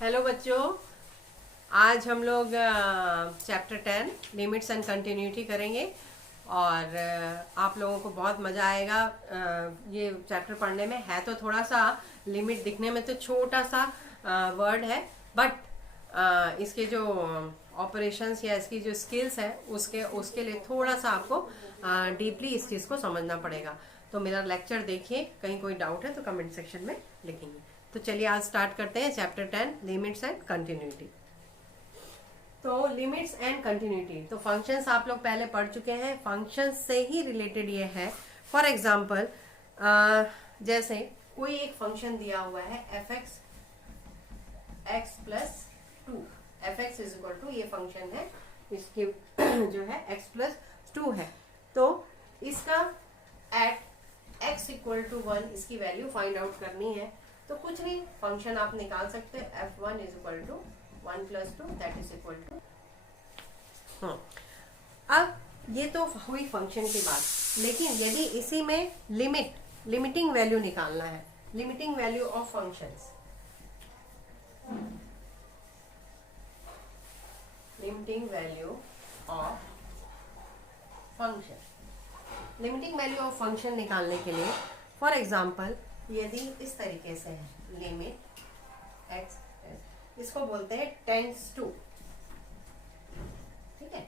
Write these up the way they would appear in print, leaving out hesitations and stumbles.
Hello बच्चों, आज हम लोग चैप्टर 10 लिमिट्स एंड कंटिन्यूटी करेंगे और आप लोगों को बहुत मज़ा आएगा। ये चैप्टर पढ़ने में है तो थोड़ा सा लिमिट दिखने में तो छोटा सा वर्ड है, बट इसके जो ऑपरेशंस या इसकी जो स्किल्स है उसके लिए थोड़ा सा आपको डीपली इस चीज़ को समझना पड़ेगा। तो मेरा लेक्चर देखिए, कहीं कोई डाउट है तो कमेंट सेक्शन में लिखेंगे। तो चलिए आज स्टार्ट करते हैं चैप्टर 10 लिमिट्स एंड कंटिन्यूटी। तो लिमिट्स एंड कंटिन्यूटी, तो फंक्शंस आप लोग पहले पढ़ चुके हैं, फंक्शंस से ही रिलेटेड ये है। फॉर एग्जांपल जैसे कोई एक फंक्शन दिया हुआ है F X plus two, F X is equal to, ये फंक्शन है, इसकी जो है एक्स प्लस टू है। तो इसका at X equal to one इसकी वैल्यू फाइंड आउट करनी है। तो कुछ नहीं, फंक्शन आप निकाल सकते हैं, F one is equal to one plus two that is equal to. अब ये तो हुई फंक्शन की बात, लेकिन यदि इसी में लिमिटिंग वैल्यू निकालना है, limiting value of functions, limiting value of function, limiting value of function निकालने के लिए फॉर एग्जाम्पल यदि इस तरीके से है, लिमिट एक्स, इसको बोलते हैं टेंड्स टू, ठीक है।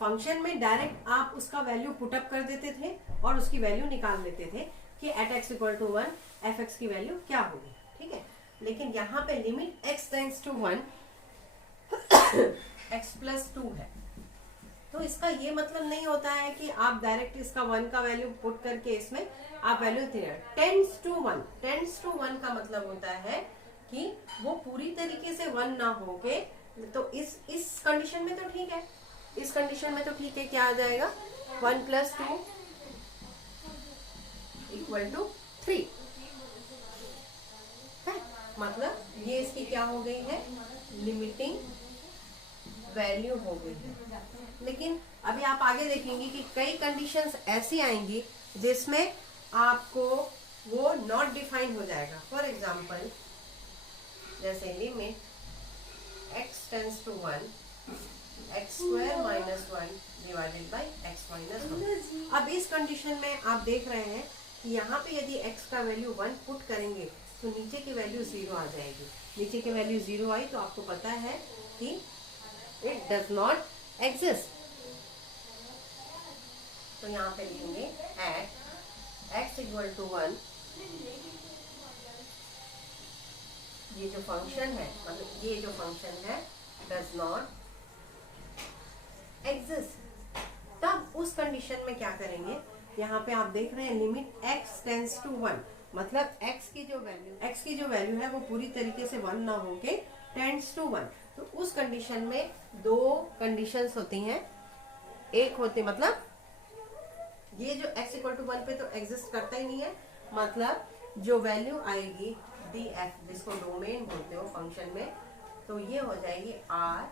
फंक्शन में डायरेक्ट आप उसका वैल्यू पुटअप कर देते थे और उसकी वैल्यू निकाल लेते थे कि at X equal to one F X की वैल्यू क्या होगी, ठीक है। लेकिन यहाँ पे limit X tends to one X plus two है, तो इसका ये मतलब नहीं होता है कि आप डायरेक्ट इसका वन का वैल्यू पुट करके इसमें आप value tends to one, tends to one का मतलब होता है कि वो पूरी तरीके से वन ना होके, तो इस कंडीशन में तो ठीक है, इस कंडीशन में तो ठीक है, क्या आ जाएगा, one plus two equal to three है, मतलब ये इसकी क्या हो गई है, लिमिटिंग वैल्यू हो गई है। लेकिन अभी आप आगे देखेंगे कि कई कंडीशंस ऐसी आएंगी जिसमें आपको वो नॉट डिफाइंड हो जाएगा। फॉर एग्जाम्पल जैसे limit X tends to one X square minus one divided by X minus one. अब इस कंडीशन में आप देख रहे हैं कि यहाँ पे यदि x का वैल्यू वन पुट करेंगे तो नीचे की वैल्यू जीरो आ जाएगी। नीचे की वैल्यू जीरो आई तो आपको पता है कि इट डज नॉट एग्जिस्ट। तो यहाँ पे लिखेंगे at x equal to one, ये जो फंक्शन है, मतलब ये जो फंक्शन है डज नॉट एग्जिस्ट। तब उस कंडीशन में क्या करेंगे, यहाँ पे आप देख रहे हैं limit x tends to one, मतलब x की जो वैल्यू है वो पूरी तरीके से वन ना होके टेंड्स टू वन। तो उस कंडीशन में दो कंडीशंस होती हैं, एक होती मतलब ये जो x इक्वल टू वन पे तो एग्जिस्ट करता ही नहीं है, मतलब जो वैल्यू आएगी डी एफ, जिसको डोमेन बोलते हो फंक्शन में, तो ये हो जाएगी r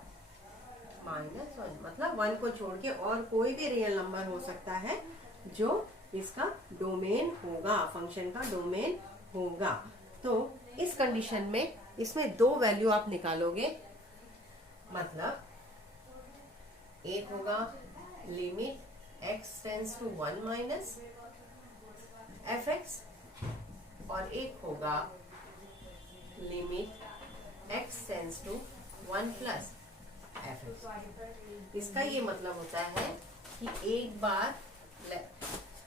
माइनस वन, मतलब वन को छोड़ के और कोई भी रियल नंबर हो सकता है जो इसका डोमेन होगा, फंक्शन का डोमेन होगा। तो इस कंडीशन में इसमें दो वैल्यू आप निकालोगे, मतलब एक होगा limit x tends to one minus F X, और एक होगा limit x tends to one plus F X. इसका ये मतलब होता है कि एक बार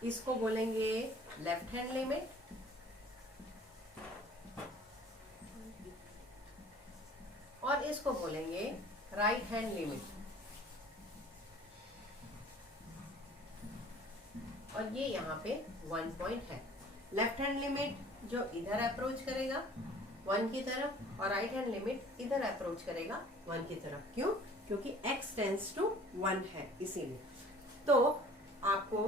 इसको बोलेंगे लेफ्ट हैंड लिमिट, और इसको बोलेंगे राइट हैंड लिमिट। और ये यहाँ पे वन पॉइंट है। लेफ्ट हैंड लिमिट जो इधर अप्रोच करेगा वन की तरफ, और राइट हैंड लिमिट इधर अप्रोच करेगा वन की तरफ। क्यों? क्योंकि x टेंड्स टू वन है, इसीलिए। तो आपको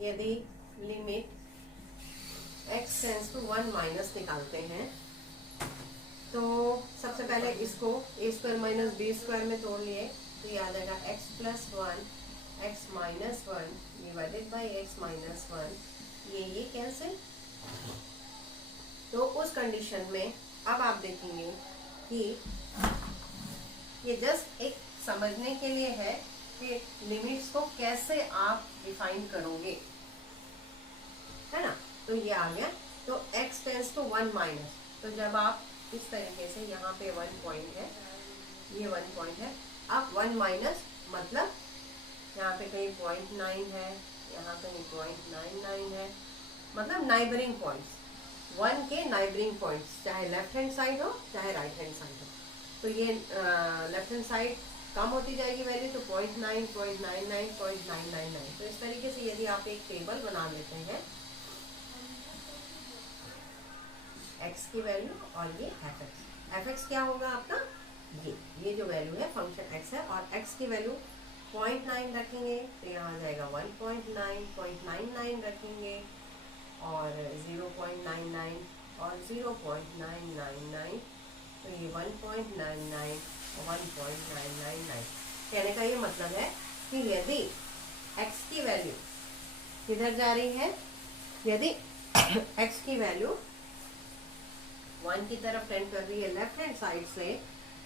यदि limit x tends to one minus निकालते हैं, तो सबसे पहले इसको a square minus B square में तोड़ लिए तो ये आ जाएगा x plus one X minus one divided by X minus one, ये कैंसिल। तो उस कंडीशन में अब आप देखेंगे कि ये जस्ट एक समझने के लिए है कि लिमिट्स को कैसे आप डिफाइन करोगे, है ना। तो ये आ गया। तो x टेंस टू 1 माइनस, तो जब आप इस तरीके से, यहाँ पे 1 पॉइंट है, ये 1 पॉइंट है, अब 1 माइनस मतलब यहाँ पे कहीं 0.9 है, यहाँ कहीं 0.99 है, मतलब नाइबरिंग पॉइंट्स, 1 के नाइबरिंग पॉइंट्स, चाहे लेफ्ट हैंड साइड हो चाहे राइट हैंड साइड हो। तो ये लेफ्ट हैंड साइड कम होती जाएगी वैल्यू, तो 0.9, 0.99, 0.999। तो इस तरीके से यदि आप एक टेबल बना लेते हैं x की वैल्यू और ये fx क्या होगा आपका, ये जो वैल्यू है फंक्शन x है, और x की वैल्यू 0.9 रखेंगे तो यहाँ आ जाएगा 1.9, 0.99 रखेंगे और 0.99 और 0.999, तो ये 1.99 और 1.999। कहने का ये मतलब है कि यदि x की वैल्यू किधर जा रही है, यदि x की वैल्यू 1 की तरफ टेंड कर रही है लेफ्ट हैंड साइड से,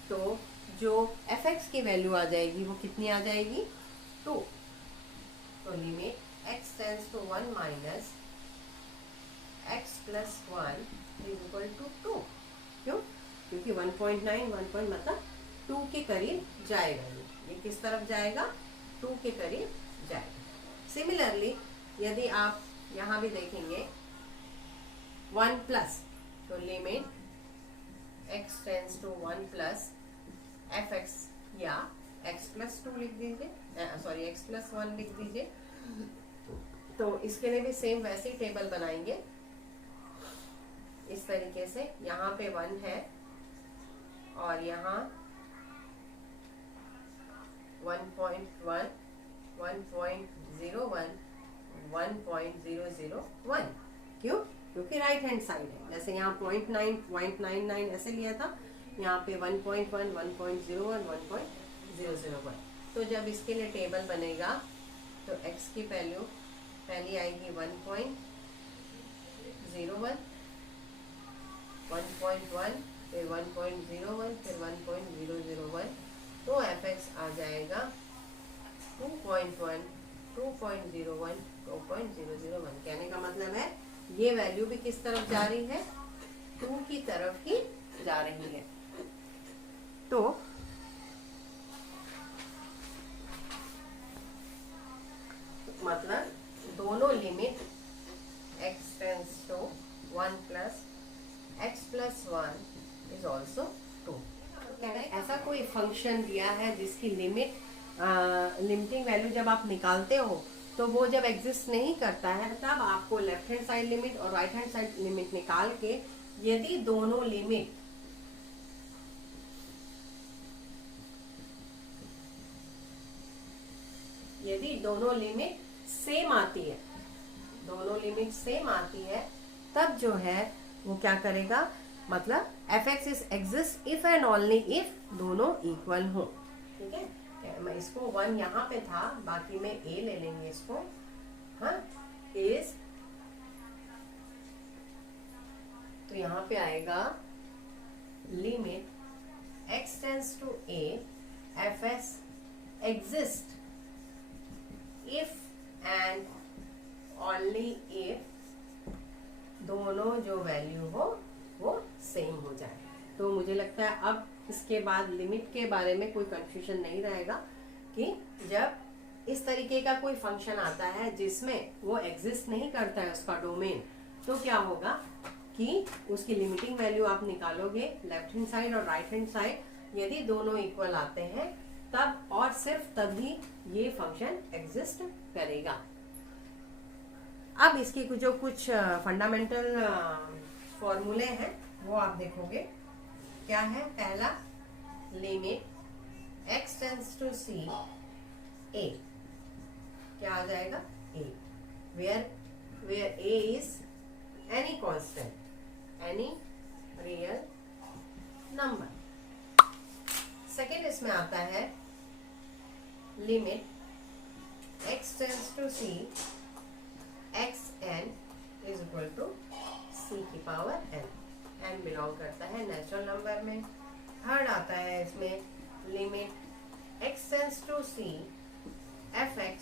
तो जो fx की वैल्यू आ जाएगी वो कितनी आ जाएगी, 2। तो limit x tends to 1 minus x plus 1 is equal to 2। क्यों? क्योंकि 1.9 मतलब 2 के करीब जाएगा, ये किस तरफ जाएगा, 2 के करीब जाएगा। सिमिलरली यदि आप यहाँ भी देखेंगे 1 प्लस, तो limit x tends to 1 plus fx या x प्लस 2 लिख दीजिए, सॉरी x प्लस 1 लिख दीजिए। तो इसके लिए भी सेम वैसे ही टेबल बनाएंगे इस तरीके से, यहाँ पे 1 है और यहाँ 1.1, 1.01, 1.001। क्यों? क्योंकि राइट हैंड साइड है। जैसे यहाँ 0.9, 0.99 ऐसे लिया था, यहाँ पे 1.1, 1.01, 1.001। तो जब इसके लिए टेबल बनेगा तो x की वैल्यू पहली आएगी 1.01, 1.1, फिर 1.01, फिर 1.001। तो fx आ जाएगा 2.1, 2.01, 2.001। कहने का मतलब है ये वैल्यू भी किस तरफ जा रही है, 2 की तरफ ही जा रही है। तो मतलब दोनों limit x tends to 1 plus x plus 1 is also 2। ऐसा कोई फंक्शन दिया है जिसकी लिमिटिंग वैल्यू जब आप निकालते हो तो वो जब एग्जिस्ट नहीं करता है, तब आपको लेफ्ट हैंड साइड लिमिट और राइट हैंड साइड लिमिट निकाल के यदि दोनों लिमिट सेम आती है, दोनों लिमिट सेम आती है, तब जो है वो क्या करेगा, मतलब fx is exist if and only if दोनों इक्वल हो। ठीक है, मैं इसको 1 यहाँ पे था, बाकी में a ले लेंगे इसको, हाँ, इज, तो यहाँ पे आएगा limit x tends to a fs exist if and only if दोनों जो वैल्यू हो वो सेम हो जाए। तो मुझे लगता है अब इसके बाद लिमिट के बारे में कोई कंफ्यूजन नहीं रहेगा कि जब इस तरीके का कोई फंक्शन आता है जिसमें वो एग्जिस्ट नहीं करता है उसका डोमेन, तो क्या होगा कि उसकी लिमिटिंग वैल्यू आप निकालोगे लेफ्ट हैंड साइड और राइट हैंड साइड, यदि दोनों इक्वल आते हैं तब और सिर्फ तभी ये फंक्शन एग्जिस्ट करेगा। अब इसके जो कुछ फंडामेंटल फॉर्मूले हैं वो आप देखोगे। क्या है? पहला, limit x tends to c a, क्या आ जाएगा? a, where a is any constant, any real number। Second इसमें आता है limit x tends to c xn is equal to c की पावर n। n बिलोंग करता है नेचुरल नंबर में, थर्ड आता है इसमें limit x tends to c f(x),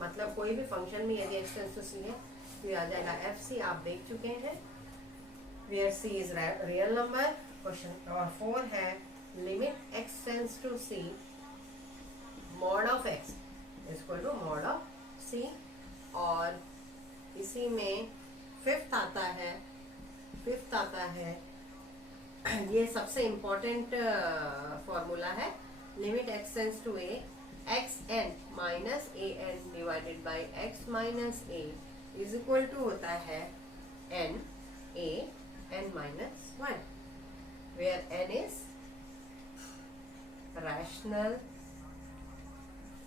मतलब कोई भी फंक्शन में यदि x टेंड्स टू c है तो ये आ जाएगा fc। आप देख चुके हैं where c is real number. Question और 4 है limit x tends to c mod of x equal to mod of c। और इसी में फिफ्थ आता है ये सबसे इम्पोर्टेंट फॉर्मूला है, limit x tends to a xn minus an divided by x minus a is equal to होता है n minus 1, where n is rational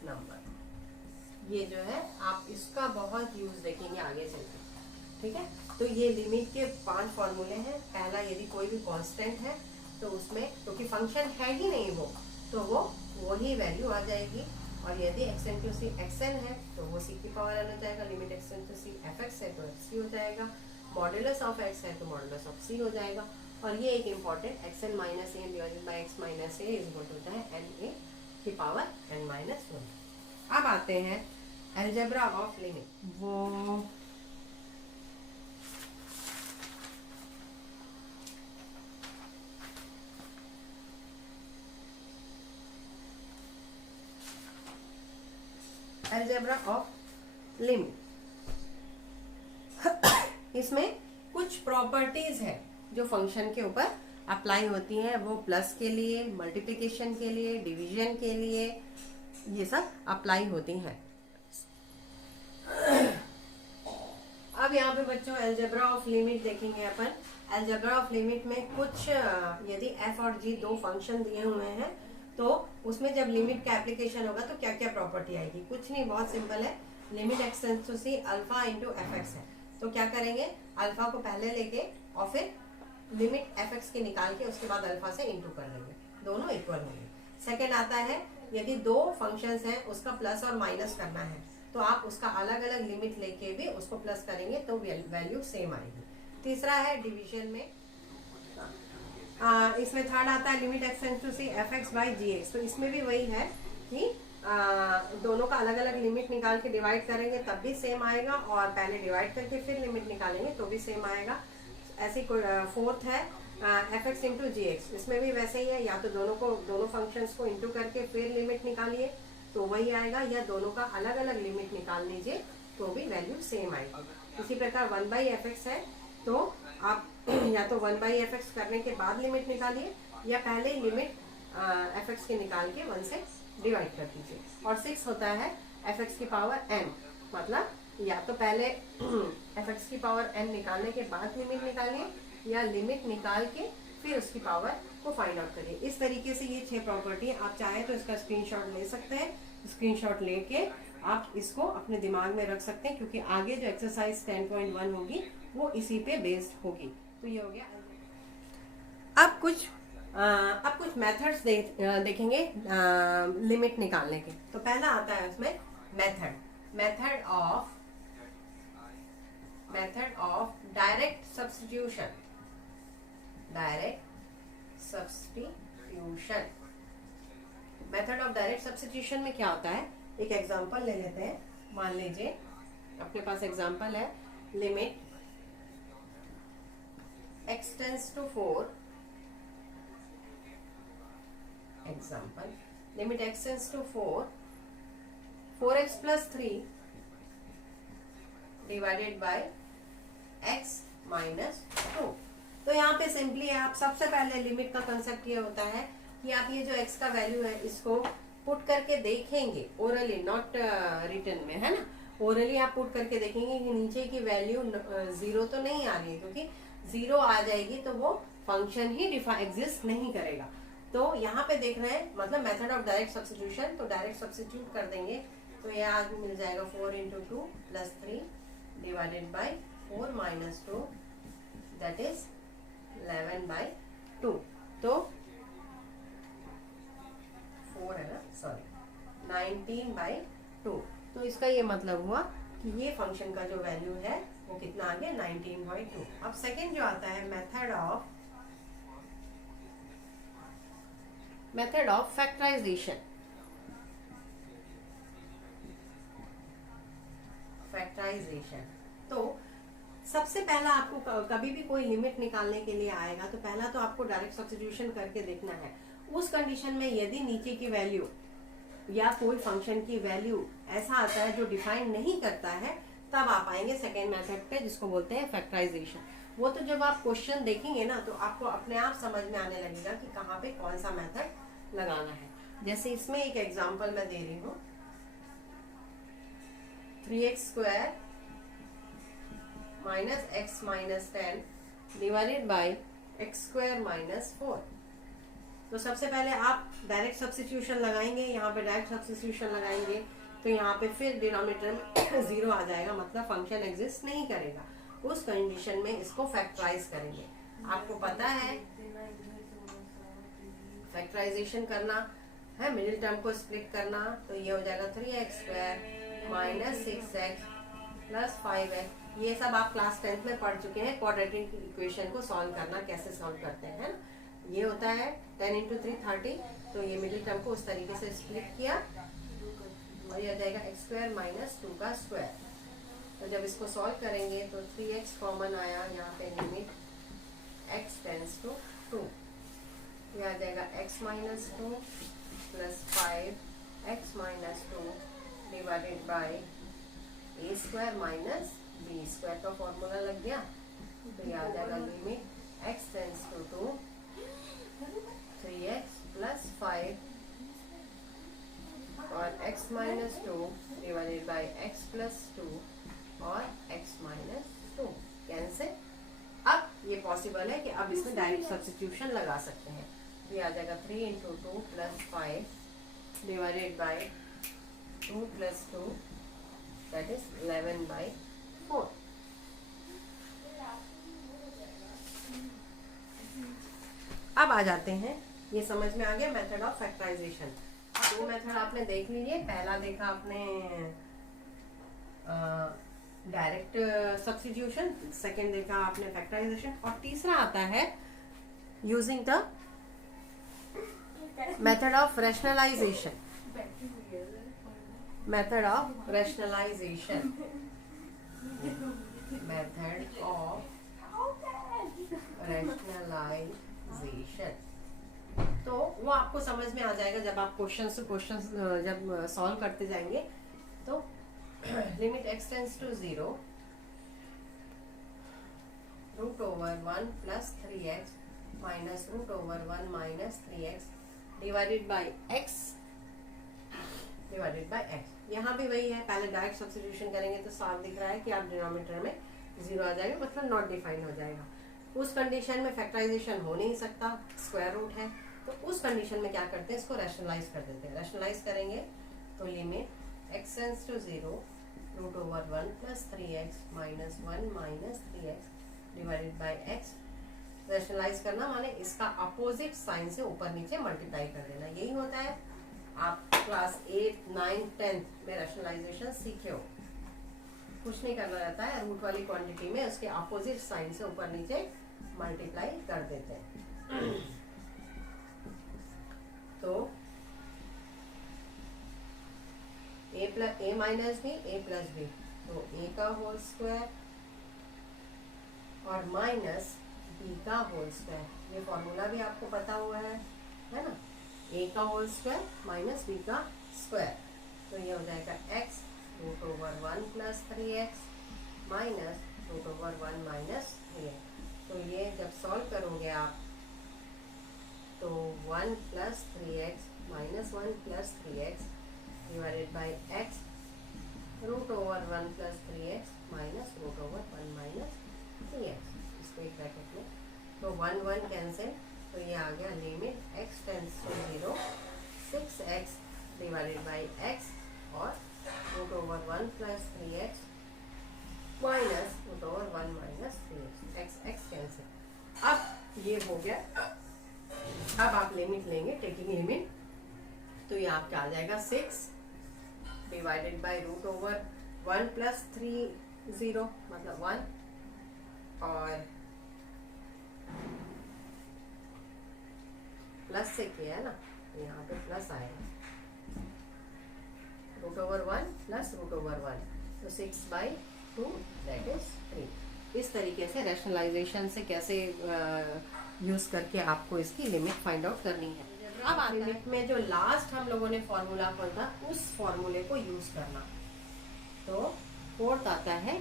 number. ये जो है आप इसका बहुत यूज देखेंगे आगे चलकर, ठीक है। तो ये लिमिट के 5 फॉर्मूले हैं। पहला, यदि कोई भी कांस्टेंट है तो उसमें क्योंकि फंक्शन है ही नहीं वो, तो वो ही वैल्यू आ जाएगी। और यदि x इंटू सी xn है तो वो c की पावर n हो जाएगा। लिमिट x इंटू सी fx है तो fc हो जाएगा। मॉड्यूलस ऑफ x है तो मॉड्यूलस ऑफ c हो जाएगा। और ये एक important xn minus a divided by x minus a is equal होता है na की पावर n माइनस 1। अब आते हैं अलजेब्रा ऑफ लिमिट। वो अलजेब्रा ऑफ लिमिट, इसमें कुछ प्रॉपर्टीज है जो फंक्शन के ऊपर अप्लाई होती हैं। वो प्लस के लिए, मल्टीप्लिकेशन के लिए, डिवीजन के लिए ये सब अप्लाई होती हैं। अब यहाँ पे बच्चों अलजेब्रा ऑफ लिमिट देखेंगे अपन। अलजेब्रा ऑफ लिमिट में कुछ यदि f और g दो फंक्शन दिए हुए हैं तो उसमें जब लिमिट का एप्लीकेशन होगा तो क्या क्या प्रॉपर्टी आएगी। कुछ नहीं, बहुत सिंपल है। Limit x tends to c alpha into fx है तो क्या करेंगे, अल्फा को पहले लेके और फिर लिमिट fx की निकाल के उसके बाद अल्फा से इंटू कर देंगे, दोनों इक्वल होंगे। सेकेंड आता है यदि दो फंक्शंस हैं उसका प्लस और माइनस करना है तो आप उसका अलग अलग लिमिट लेके भी उसको प्लस करेंगे तो वैल्यू सेम आएगी। तीसरा है डिवीजन में, इसमें थर्ड आता है limit x tends to c fx by gx। तो इसमें भी वही है कि दोनों का अलग अलग लिमिट निकाल के डिवाइड करेंगे तब भी सेम आएगा, और पहले डिवाइड करके फिर लिमिट निकालेंगे तो भी सेम आएगा। ऐसी कोई फोर्थ है fx इंटू जी एक्स, इसमें भी वैसे ही है, या तो दोनों फंक्शंस को इंटू करके फिर लिमिट निकालिए तो वही आएगा, या दोनों का अलग अलग लिमिट निकाल लीजिए तो भी वैल्यू सेम आएगी। इसी प्रकार 1/fx है तो आप या तो 1/fx करने के बाद लिमिट निकालिए या पहले ही लिमिट fx के निकाल के 1 से डिवाइड कर दीजिए। और 6 होता है fx की पावर n, मतलब या तो पहले fx की पावर n निकालने के बाद लिमिट निकालिए या लिमिट निकाल के फिर उसकी पावर को फाइंड आउट करिए। इस तरीके से ये 6 प्रॉपर्टी आप चाहे तो इसका स्क्रीनशॉट ले सकते हैं। स्क्रीनशॉट लेके आप इसको अपने दिमाग में रख सकते हैं क्योंकि आगे जो एक्सरसाइज 10.1 होगी वो इसी पे बेस्ड होगी। तो ये हो गया। अब कुछ मेथड्स देखेंगे लिमिट निकालने के। तो पहला आता है उसमें method of direct substitution. Method of direct substitution में क्या होता है, एक एग्जांपल ले लेते हैं। मान लीजिए अपने पास एग्जांपल है limit x tends to 4, example limit x tends to 4x plus 3 divided by x minus 2। तो यहाँ पे सिंपली आप सबसे पहले लिमिट का कंसेप्ट ये होता है कि आप ये जो x का वैल्यू है इसको पुट करके देखेंगे ओरली, नॉट रिटन में, है ना। ओरली आप पुट करके देखेंगे कि नीचे की वैल्यू 0 तो नहीं आ रही है, क्योंकि 0 आ जाएगी तो वो फंक्शन ही एग्जिस्ट नहीं करेगा। तो यहाँ पे देख रहे हैं, मतलब मेथड ऑफ डायरेक्ट सब्स्टिट्यूशन। तो डायरेक्ट सब्स्टिट्यूट कर देंगे तो ये आज मिल जाएगा 4 into 2 plus 3 divided by 4 minus 2 that is 11/2। तो 4 है ना, सॉरी 19/2। तो इसका ये मतलब हुआ कि ये फंक्शन का जो वैल्यू है वो कितना आ गया, 19/2। अब सेकंड जो आता है method of method of factorization. Factorization तो सबसे पहला आपको कभी भी कोई लिमिट निकालने के लिए आएगा तो पहला तो आपको डायरेक्ट सब्स्टिट्यूशन करके देखना है। उस कंडीशन में यदि नीचे की वैल्यू या कोई फंक्शन की वैल्यू ऐसा आता है जो डिफाइन नहीं करता है, तब आप आएंगे सेकेंड मेथड पे जिसको बोलते हैं फैक्टराइजेशन। वो तो जब आप क्वेश्चन देखेंगे ना तो आपको अपने आप समझ में आने लगेगा कि कहाँ पे कौन सा मेथड लगाना है। जैसे इसमें एक एग्जांपल मैं दे रही हूँ, 3x² minus x minus 10 divided by x² minus 4। तो सबसे पहले आप डायरेक्ट सब्स्टिट्यूशन लगाएंगे, यहाँ पे डायरेक्ट सब्स्टिट्यूशन लगाएंगे तो यहाँ पे फिर डिनोमिनेटर में 0 आ जाएगा, मतलब फंक्शन एग्जिस्ट नहीं करेगा। उस कंडीशन में इसको फैक्टराइज करेंगे। आपको पता है फैक्टराइजेशन करना है, मिडिल टर्म को स्प्लिट करना, तो ये हो जाएगा 3x² minus 6x plus 5x। ये सब आप क्लास 10th में पढ़ चुके हैं, क्वाड्रेटिक इक्वेशन को सॉल्व करना कैसे सॉल्व करते हैं। ये होता है 10 × 3 30, तो ये मिडिल टर्म को उस तरीके से स्प्लिट किया और ये हो जाएगा x² माइनस 2 का स्क्वायर। तो जब इसको सॉल्व करेंगे तो 3x कॉमन आया, यहाँ पे लिमिट x टेंड्स टू 2, ये आ जाएगा x minus 2 plus 5x minus 2 divided by a² minus b² का फॉर्मूला लग गया। तो ये आ जाएगा limit x tends to 2 3x plus 5 और x minus 2 divided by x plus 2 और x माइनस 2 कैंसिल। अब ये पॉसिबल है कि अब इसमें डायरेक्ट सब्स्टिट्यूशन लगा सकते हैं। ये आ जाएगा 3 × 2 plus 5 divided by 2 plus 2 that is 11/4। अब आ जाते हैं, ये समझ में आ गया मेथड ऑफ फैक्टराइजेशन। दो मेथड आपने देख लीजिए, पहला देखा आपने डायरेक्ट सब्स्टिट्यूशन, सेकंड देखा आपने फैक्टराइजेशन, और तीसरा आता है using the method of rationalization. Method of rationalization, method of rationalization. तो वो आपको समझ में आ जाएगा जब आप क्वेश्चन जब सॉल्व करते जाएंगे। तो limit x tends to 0 √1 plus 3x minus √1 minus 3x divided by x divided by x। यहाँ भी वही है, पहले डायरेक्ट सब्स्टिट्यूशन करेंगे तो साफ दिख रहा है कि आप डिनोमिनेटर में 0 आ जाएगा, मतलब नॉट डिफाइन हो जाएगा। उस कंडीशन में फैक्टराइजेशन हो नहीं सकता, स्क्वायर रूट है। तो उस कंडीशन में क्या करते हैं, इसको रैशनलाइज कर देते हैं। रैशनलाइज करेंगे तो limit x tends to 0 √1 plus 3x minus 1 minus 3x divided by x। Rationalize करना माने इसका अपोजिट साइन से ऊपर नीचे मल्टीप्लाई कर देना। यही होता है, आप क्लास 8, 9, 10 में रैशनलाइजेशन सीखे हो। कुछ नहीं करना रहता है, रूट वाली क्वांटिटी में उसके अपोजिट साइन से ऊपर नीचे मल्टीप्लाई कर देते हैं। तो a minus b a plus b, तो a का होल स्क्वायर और माइनस b का होल स्क्वायर। ये फॉर्मूला भी आपको पता हुआ है ना, a का होल स्क्वायर माइनस b का स्क्वायर। तो ये हो जाएगा x √1 plus 3x minus √1 minus 3x। तो ये जब सॉल्व करोगे आप तो 1 plus 3x minus 1 plus 3x divided by x √1 plus 3x minus √1 minus 3x। इसको एक ब्रैकेट में, तो 1 1 कैंसिल, तो ये आ गया limit x tends to 0 6x divided by x और √1 plus 3x minus √1 minus 3x x cancel. अब ये हो गया। अब आप लिमिट लेंगे, टेकिंग लिमिट, तो ये आपका आ जाएगा 6 डिवाइडेड बाई √1 प्लस 3 मतलब 1 और प्लस से किया है ना, यहाँ पे प्लस आएगा, √1 प्लस √1, तो 6/2 दैट इज 3। इस तरीके से रैशनलाइजेशन से कैसे यूज करके आपको इसकी लिमिट फाइंड आउट करनी है। अब लिमिट में जो लास्ट हम लोगों ने फॉर्मूला पढ़ा उस फॉर्मूले को यूज करना। तो फोर्थ आता है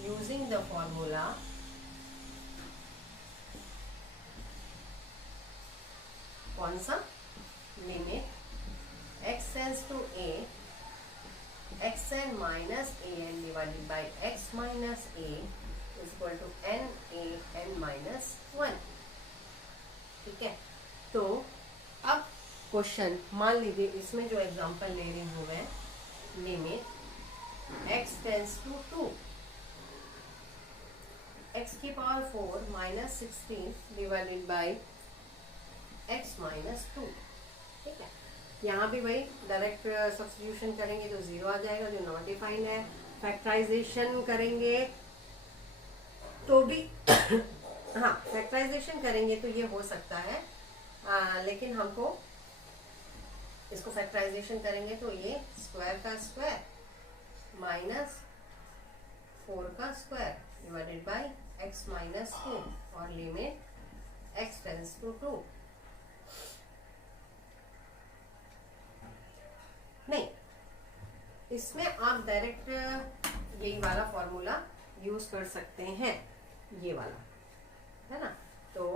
यूजिंग द फॉर्मूला कौन सा, limit x tends to a xn minus an divided by x minus a is equal to n minus 1। ठीक है, तो अब क्वेश्चन मान लीजिए इसमें जो एग्जांपल ले रही हूं मैं, limit x tends to 2 x की power 4 minus 16 divided by x minus 2। ठीक है, यहाँ भी वही डायरेक्ट सब्स्टिट्यूशन करेंगे तो 0 आ जाएगा जो नॉट डिफाइंड है। फैक्टराइजेशन करेंगे तो भी हाँ फैक्टराइजेशन करेंगे तो ये हो सकता है, लेकिन हमको इसको फैक्टराइजेशन करेंगे तो ये स्क्वायर का स्क्वायर माइनस 4 का square divided by x minus 2 और लिमिट x टेंड्स टू 2। नहीं, इसमें आप डायरेक्ट यही वाला फॉर्मूला यूज कर सकते हैं, ये वाला है ना। तो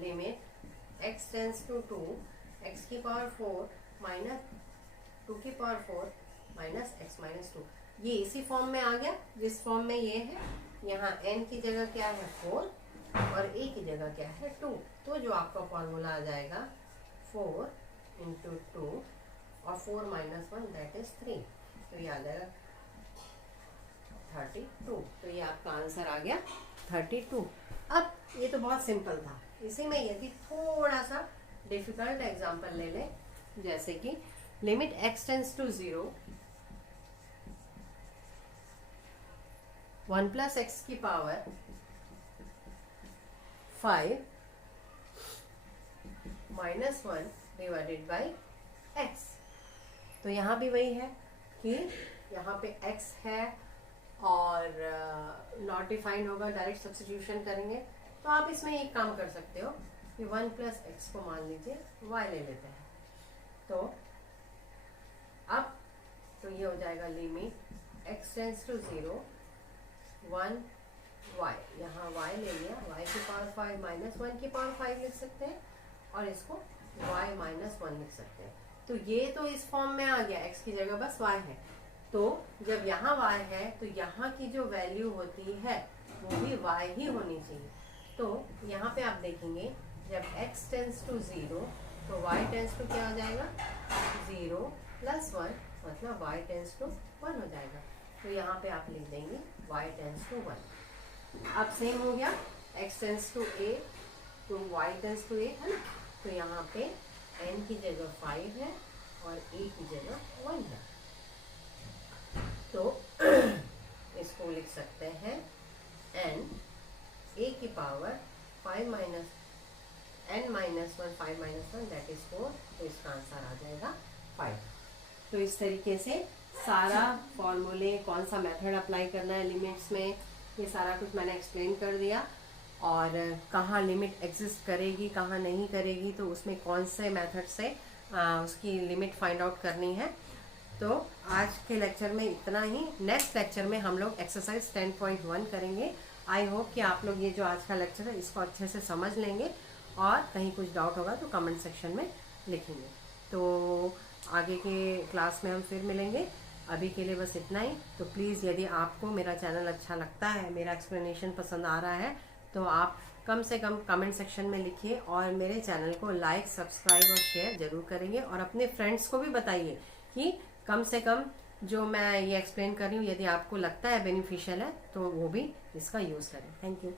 limit x tends to 2 x की पावर 4 माइनस 2 की पावर 4 माइनस x माइनस 2, ये इसी फॉर्म में आ गया जिस फॉर्म में ये है। यहाँ n की जगह क्या है 4 और a की जगह क्या है 2, तो जो आपका फॉर्मूला आ जाएगा 4 इंटू 2 और 4 माइनस 1 दैट इज 3, तो ये आ जाएगा 32। तो ये आपका आंसर आ गया 32। अब ये तो बहुत सिंपल था, इसी में यदि थोड़ा सा डिफिकल्ट एग्जांपल ले लें, जैसे कि limit x tends to 0 1 plus x की power 5 minus 1 divided by x। तो यहाँ भी वही है कि यहाँ पे x है और नॉट डिफाइंड होगा, डायरेक्ट सब्स्टिट्यूशन करेंगे। तो आप इसमें एक काम कर सकते हो कि 1 प्लस एक्स को मान लीजिए y ले लेते हैं, तो अब तो ये हो जाएगा limit x tends to 0 1 y, यहाँ y ले लिया, y की पावर 5 माइनस 1 की पावर 5 लिख सकते हैं और इसको y माइनस 1 लिख सकते हैं। तो ये तो इस फॉर्म में आ गया, x की जगह बस y है। तो जब यहाँ y है तो यहाँ की जो वैल्यू होती है वो भी y ही होनी चाहिए। तो यहाँ पे आप देखेंगे जब x टेंड्स टू 0 तो y टेंड्स टू क्या हो जाएगा 0 प्लस 1, मतलब y टेंड्स टू 1 हो जाएगा। तो यहाँ पे आप लिख देंगे y टेंड्स टू 1। अब सेम हो गया x टेंड्स टू a तो y टेंड्स टू a है ना, तो यहाँ पे n की जगह 5 है और a की जगह 1 है। तो इसको लिख सकते हैं n a की power 5 minus n minus 1 5 minus 1 that is 4, तो इसका आंसर आ जाएगा 5। तो इस तरीके से सारा फॉर्मूले कौन सा मेथड अप्लाई करना है लिमिट्स में, ये सारा कुछ मैंने एक्सप्लेन कर दिया। और कहाँ लिमिट एग्जिस्ट करेगी कहाँ नहीं करेगी, तो उसमें कौन से मेथड से उसकी लिमिट फाइंड आउट करनी है। तो आज के लेक्चर में इतना ही। नेक्स्ट लेक्चर में हम लोग एक्सरसाइज 10.1 करेंगे। आई होप कि आप लोग ये जो आज का लेक्चर है इसको अच्छे से समझ लेंगे और कहीं कुछ डाउट होगा तो कमेंट सेक्शन में लिखेंगे। तो आगे के क्लास में हम फिर मिलेंगे। अभी के लिए बस इतना ही। तो प्लीज़ यदि आपको मेरा चैनल अच्छा लगता है, मेरा एक्सप्लेनेशन पसंद आ रहा है, तो आप कम से कम कमेंट सेक्शन में लिखिए और मेरे चैनल को लाइक सब्सक्राइब और शेयर ज़रूर करेंगे। और अपने फ्रेंड्स को भी बताइए कि कम से कम जो मैं ये एक्सप्लेन कर रही हूँ यदि आपको लगता है बेनिफिशियल है तो वो भी इसका यूज़ करें। Thank you.